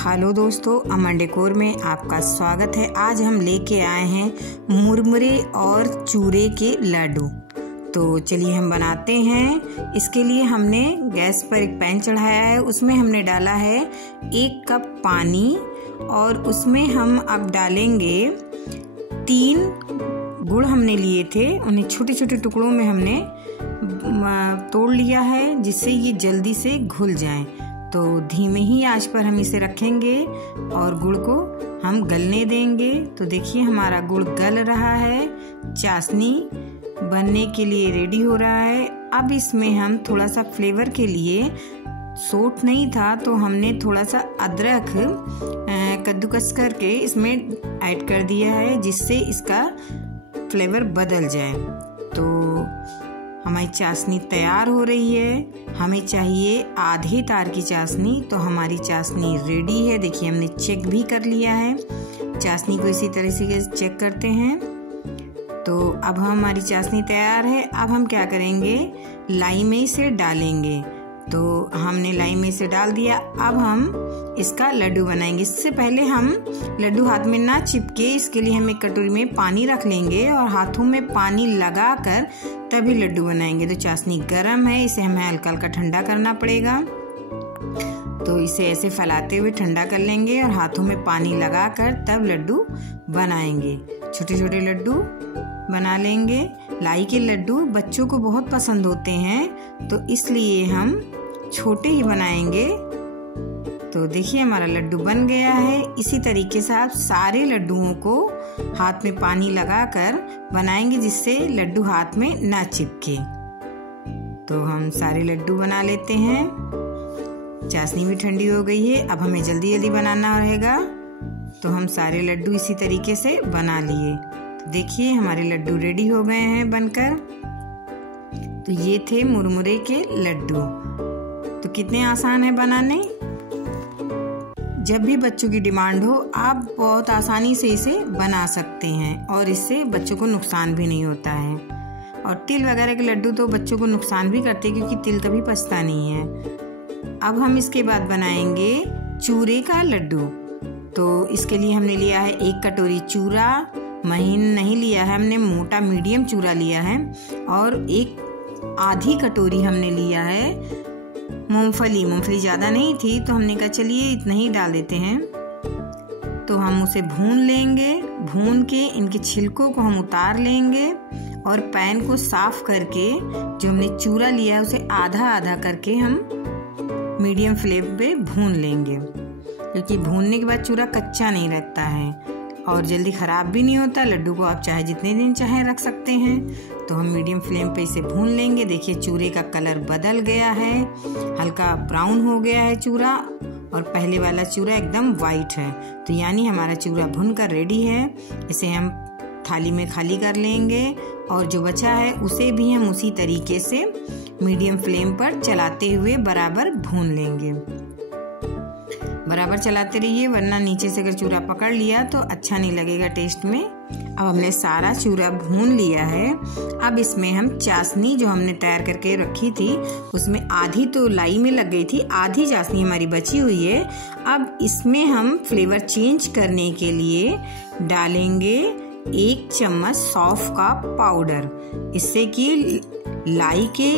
Hello दोस्तों, अमन decor में आपका स्वागत है। आज हम लेके आए हैं मुरमुरे और चूरे के लड्डू। तो चलिए हम बनाते हैं। इसके लिए हमने गैस पर एक पैन चढ़ाया है, उसमें हमने डाला है 1 कप पानी और उसमें हम अब डालेंगे 3 गुड़ हमने लिए थे, उन्हें छोटे छोटे टुकड़ों में हमने तोड़ लिया है जिससे ये जल्दी से घुल जाएं। तो धीमे ही आंच पर हम इसे रखेंगे और गुड़ को हम गलने देंगे। तो देखिए हमारा गुड़ गल रहा है, चाशनी बनने के लिए रेडी हो रहा है। अब इसमें हम थोड़ा सा फ्लेवर के लिए, सोट नहीं था तो हमने थोड़ा सा अदरक कद्दूकस करके इसमें ऐड कर दिया है जिससे इसका फ्लेवर बदल जाए। तो हमारी चाशनी तैयार हो रही है। हमें चाहिए आधे तार की चाशनी, तो हमारी चाशनी रेडी है। देखिए हमने चेक भी कर लिया है। चाशनी को इसी तरह से चेक करते हैं। तो अब हमारी चाशनी तैयार है। अब हम क्या करेंगे, लाई में इसे डालेंगे। तो हमने लाई में इसे डाल दिया। अब हम इसका लड्डू बनाएंगे। इससे पहले हम लड्डू हाथ में ना चिपके, इसके लिए हम एक कटोरी में पानी रख लेंगे और हाथों में पानी लगाकर तभी लड्डू बनाएंगे। तो चाशनी गर्म है, इसे हमें हल्का हल्का ठंडा करना पड़ेगा। तो इसे ऐसे फैलाते हुए ठंडा कर लेंगे और हाथों में पानी लगाकर तब लड्डू बनाएंगे। छोटे छोटे लड्डू बना लेंगे। लाई के लड्डू बच्चों को बहुत पसंद होते हैं, तो इसलिए हम छोटे ही बनाएंगे। तो देखिए हमारा लड्डू बन गया है। इसी तरीके से आप सारे लड्डुओं को हाथ में पानी लगाकर बनाएंगे जिससे लड्डू हाथ में ना चिपके। तो हम सारे लड्डू बना लेते हैं। चाशनी भी ठंडी हो गई है। अब हमें जल्दी जल्दी बनाना रहेगा। तो हम सारे लड्डू इसी तरीके से बना लिए। तो देखिए हमारे लड्डू रेडी हो गए हैं बनकर। तो ये थे मुरमुरे के लड्डू। तो कितने आसान है बनाने। जब भी बच्चों की डिमांड हो आप बहुत आसानी से इसे बना सकते हैं और इससे बच्चों को नुकसान भी नहीं होता है। और तिल वगैरह के लड्डू तो बच्चों को नुकसान भी करते हैं क्योंकि तिल कभी पचता नहीं है। अब हम इसके बाद बनाएंगे चूरे का लड्डू। तो इसके लिए हमने लिया है 1 कटोरी चूरा। महीन नहीं लिया है हमने, मोटा मीडियम चूरा लिया है। और 1 आधी कटोरी हमने लिया है मूंगफली ज़्यादा नहीं थी तो हमने कहा चलिए इतना ही डाल देते हैं। तो हम उसे भून लेंगे। भून के इनके छिलकों को हम उतार लेंगे और पैन को साफ करके जो हमने चूरा लिया है उसे आधा आधा करके हम मीडियम फ्लेम पे भून लेंगे, क्योंकि भूनने के बाद चूरा कच्चा नहीं रहता है और जल्दी ख़राब भी नहीं होता। लड्डू को आप चाहे जितने दिन चाहे रख सकते हैं। तो हम मीडियम फ्लेम पे इसे भून लेंगे। देखिए चूरे का कलर बदल गया है, हल्का ब्राउन हो गया है चूरा और पहले वाला चूरा एकदम वाइट है। तो यानी हमारा चूरा भुनकर रेडी है। इसे हम थाली में खाली कर लेंगे और जो बचा है उसे भी हम उसी तरीके से मीडियम फ्लेम पर चलाते हुए बराबर भून लेंगे। बराबर चलाते रहिए वरना नीचे से अगर चूरा पकड़ लिया तो अच्छा नहीं लगेगा टेस्ट में। अब हमने सारा चूरा भून लिया है। अब इसमें हम चाशनी जो हमने तैयार करके रखी थी उसमें आधी तो लाई में लग गई थी, आधी चाशनी हमारी बची हुई है। अब इसमें हम फ्लेवर चेंज करने के लिए डालेंगे 1 चम्मच सौंफ का पाउडर, इससे कि लाई के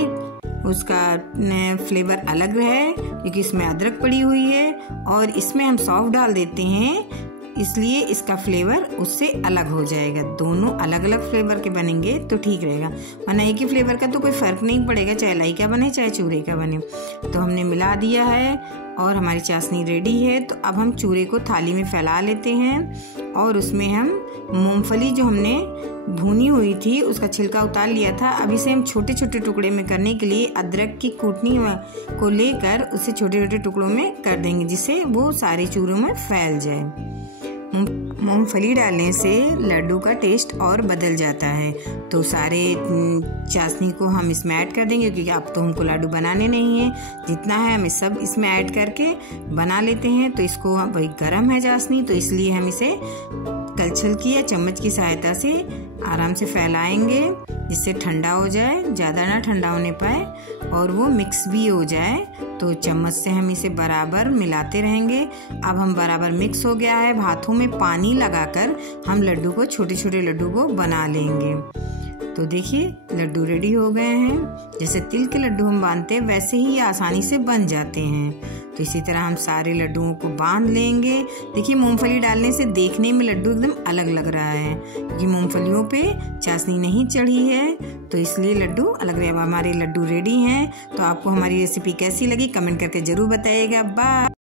उसका फ्लेवर अलग रहे, क्योंकि इसमें अदरक पड़ी हुई है और इसमें हम सौंफ डाल देते हैं इसलिए इसका फ्लेवर उससे अलग हो जाएगा। दोनों अलग अलग फ्लेवर के बनेंगे तो ठीक रहेगा, वरना एक ही फ्लेवर का तो कोई फ़र्क नहीं पड़ेगा, चाहे लाई का बने चाहे चूरे का बने। तो हमने मिला दिया है और हमारी चाशनी रेडी है। तो अब हम चूरे को थाली में फैला लेते हैं और उसमें हम मूंगफली जो हमने भुनी हुई थी उसका छिलका उतार लिया था। अब इसे हम छोटे छोटे टुकड़े में करने के लिए अदरक की कूटनी को लेकर उसे छोटे छोटे टुकड़ों में कर देंगे जिससे वो सारे चूरों में फैल जाए। मूंगफली डालने से लड्डू का टेस्ट और बदल जाता है। तो सारे चाशनी को हम इसमें ऐड कर देंगे, क्योंकि अब तो हमको लड्डू बनाने नहीं है, जितना है हमें सब इसमें ऐड करके बना लेते हैं। तो इसको वही गर्म है चाशनी, तो इसलिए हम इसे कलछल की या चम्मच की सहायता से आराम से फैलाएंगे जिससे ठंडा हो जाए, ज़्यादा ना ठंडा होने पाए और वो मिक्स भी हो जाए। तो चम्मच से हम इसे बराबर मिलाते रहेंगे। अब हम बराबर मिक्स हो गया है, हाथों में पानी लगाकर हम लड्डू को, छोटे छोटे लड्डू को बना लेंगे। तो देखिए लड्डू रेडी हो गए हैं। जैसे तिल के लड्डू हम बांधते हैं वैसे ही ये आसानी से बन जाते हैं। तो इसी तरह हम सारे लड्डुओं को बांध लेंगे। देखिए मूंगफली डालने से देखने में लड्डू एकदम अलग लग रहा है, क्योंकि मूंगफलियों पे चाशनी नहीं चढ़ी है, तो इसलिए लड्डू अलग रहे। अब हमारे लड्डू रेडी हैं। तो आपको हमारी रेसिपी कैसी लगी कमेंट करके ज़रूर बताइएगा। बाय।